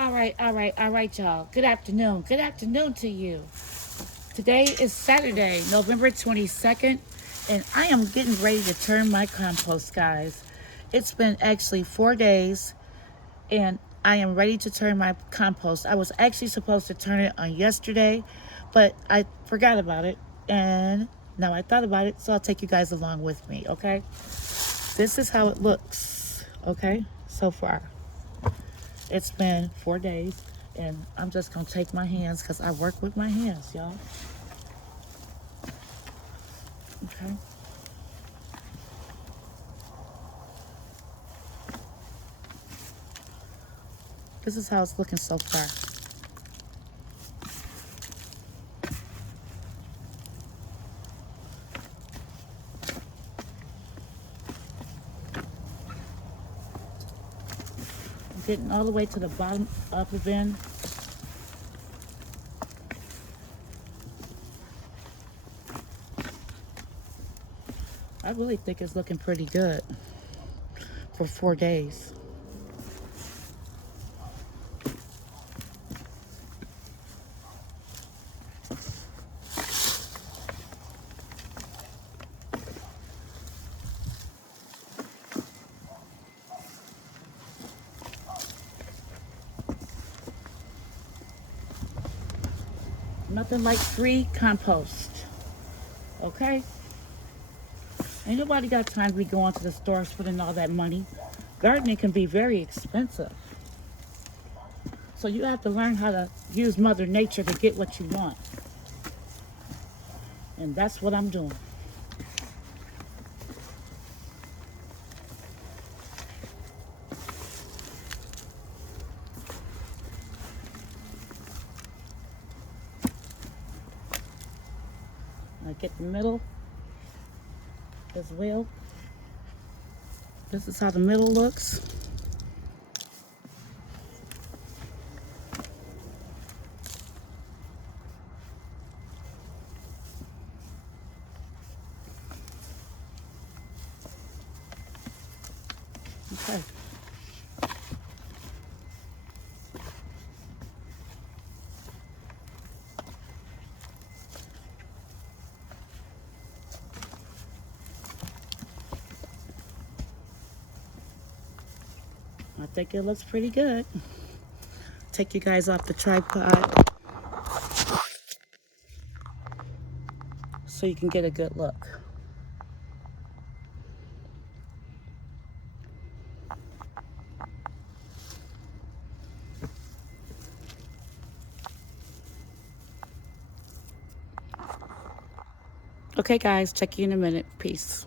All right, y'all. Good afternoon. Good afternoon to you. Today is Saturday, November 22nd, and I am getting ready to turn my compost, guys. It's been actually 4 days, and I am ready to turn my compost. I was actually supposed to turn it on yesterday, but I forgot about it, and now I thought about it, so I'll take you guys along with me, okay? This is how it looks, okay, so far. It's been 4 days, and I'm just gonna take my hands because I work with my hands, y'all. Okay. This is how it's looking so far. I'm getting all the way to the bottom of the bin. I really think it's looking pretty good for 4 days. Nothing like free compost, okay? Ain't nobody got time to be going to the store spending all that money. Gardening can be very expensive. So you have to learn how to use Mother Nature to get what you want. And that's what I'm doing. I get the middle as well. This is how the middle looks. Okay. I think it looks pretty good. Take you guys off the tripod so you can get a good look. Okay, guys, check you in a minute. Peace.